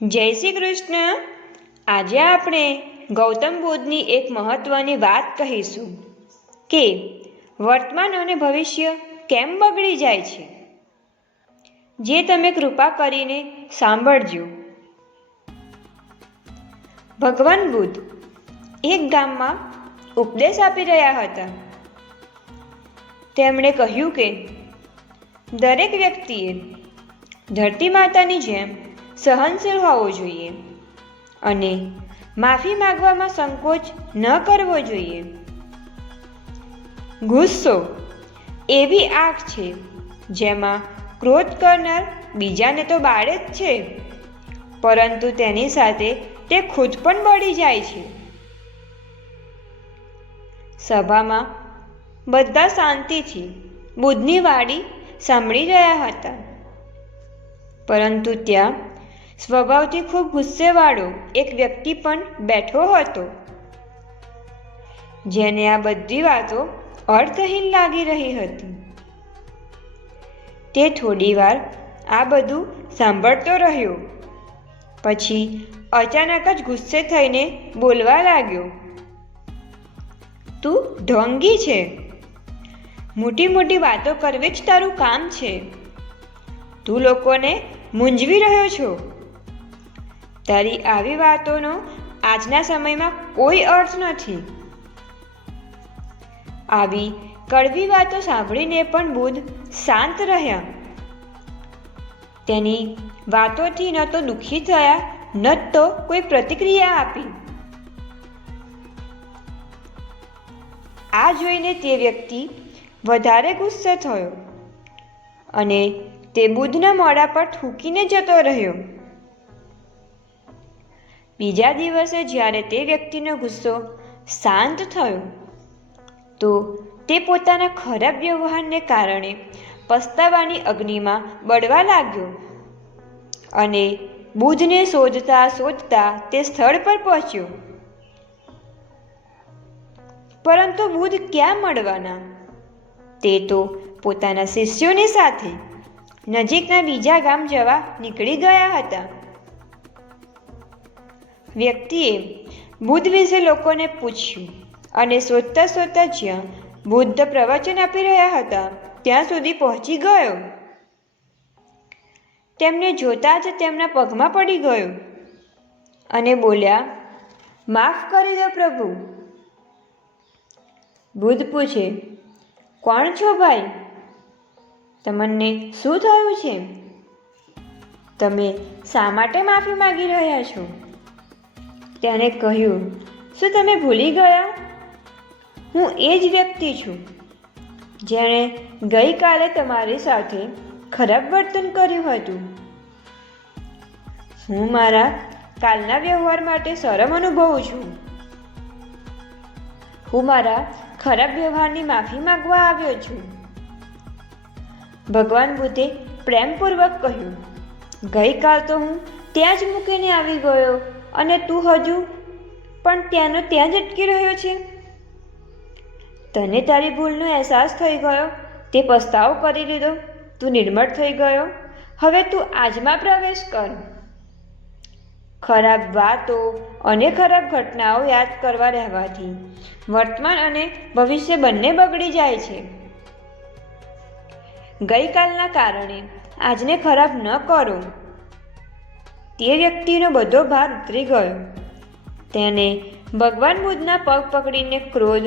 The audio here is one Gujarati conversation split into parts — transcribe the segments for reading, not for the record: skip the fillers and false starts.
જય શ્રી કૃષ્ણ। આજે આપણે ગૌતમ બુદ્ધની એક મહત્વની વાત કહીશું કે વર્તમાન અને ભવિષ્ય કેમ બગડી જાય છે, જે તમે કૃપા કરીને સાંભળજો। ભગવાન બુદ્ધ એક ગામમાં ઉપદેશ આપી રહ્યા હતા। તેમણે કહ્યું કે દરેક વ્યક્તિએ ધરતી માતાની જેમ સહનશીલ હોવો જોઈએ અને માફી માંગવામાં સંકોચ ન કરવો જોઈએ। ગુસ્સો એવી આગ છે જેમાં ક્રોધ કરનાર બીજાને તો બાળે જ છે, પરંતુ તેની સાથે તે ખુદ પણ બળી જાય છે। સભામાં બધા શાંતિથી બુદ્ધની વાણી સાંભળી રહ્યા હતા, પરંતુ ત્યાં સ્વભાવથી ખૂબ ગુસ્સેવાળો એક વ્યક્તિ પણ બેઠો હતો, જેને આ બધી વાતો અર્થહીન લાગી રહી હતી। તે થોડીવાર આ બધું સાંભળતો રહ્યો, પછી અચાનક જ ગુસ્સે થઈને બોલવા લાગ્યો, તું ઢોંગી છે, મોટી મોટી વાતો કરવી જ તારું કામ છે, તું લોકોને મૂંઝવી રહ્યો છો, તારી આવી વાતોનો આજના સમયમાં કોઈ અર્થ નથી। આવી કડવી વાતો સાંભળીને પણ બુદ્ધ શાંત રહ્યા। તેની વાતોથી ન તો દુઃખી થયા, ન તો કોઈ પ્રતિક્રિયા આપી। આ જોઈને તે વ્યક્તિ વધારે ગુસ્સે થયો અને તે બુદ્ધના મોઢા પર થૂંકીને જતો રહ્યો। બીજા દિવસે જ્યારે તે વ્યક્તિનો ગુસ્સો શાંત થયો, તો તે પોતાના ખરાબ વ્યવહારને કારણે પસ્તાવાની અગ્નિમાં બળવા લાગ્યો અને બુદ્ધને શોધતા શોધતા તે સ્થળ પર પહોંચ્યો, પરંતુ બુદ્ધ ક્યાં મળવાના? તે તો પોતાના શિષ્યોની સાથે નજીકના બીજા ગામ જવા નીકળી ગયા હતા। વ્યક્તિએ બુદ્ધ વિશે લોકોને પૂછ્યું અને શોધતા શોધતા જ્યાં બુદ્ધ પ્રવચન આપી રહ્યા હતા ત્યાં સુધી પહોંચી ગયો। તેમને જોતા જ તેમના પગમાં પડી ગયો અને બોલ્યા, માફ કરી દો પ્રભુ। બુદ્ધ પૂછે, કોણ છો ભાઈ? તમને શું થયું છે? તમે શા માટે માફી માંગી રહ્યા છો? તેણે કહ્યું, શું તમે ભૂલી ગયા? હું એ જ વ્યક્તિ છું જેણે ગઈકાલે તમારી સાથે ખરાબ વર્તન કર્યું હતું। હું મારા કાલના વ્યવહાર માટે શરમ અનુભવું છું। હું મારા ખરાબ વ્યવહારની માફી માંગવા આવ્યો છું। ભગવાન બુદ્ધે પ્રેમપૂર્વક કહ્યું, ગઈકાલ તો હું ત્યાં જ મૂકીને આવી ગયો અને તું હજુ પણ ત્યાંનો ત્યાં જ અટકી રહ્યો છે। તને તારી ભૂલનો અહેસાસ થઈ ગયો, તે પસ્તાવો કરી લીધો, તું નિર્મળ થઈ ગયો, હવે તું આજમાં પ્રવેશ કર। ખરાબ વાતો અને ખરાબ ઘટનાઓ યાદ કરવા રહેવાથી વર્તમાન અને ભવિષ્ય બંને બગડી જાય છે। ગઈકાલના કારણે આજને ખરાબ ન કરો। તે વ્યક્તિનો બધો ભાર ઉતરી ગયો। તેને ભગવાન બુદ્ધના પગ પકડીને ક્રોધ,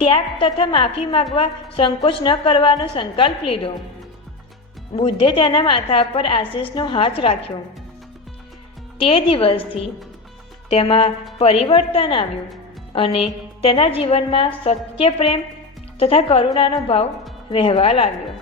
ત્યાગ તથા માફી માંગવા સંકોચ ન કરવાનો સંકલ્પ લીધો। બુદ્ધે તેના માથા પર આશીષનો હાથ રાખ્યો। તે દિવસથી તેમાં પરિવર્તન આવ્યું અને તેના જીવનમાં સત્ય, પ્રેમ તથા કરુણાનો ભાવ વહેવા લાગ્યો।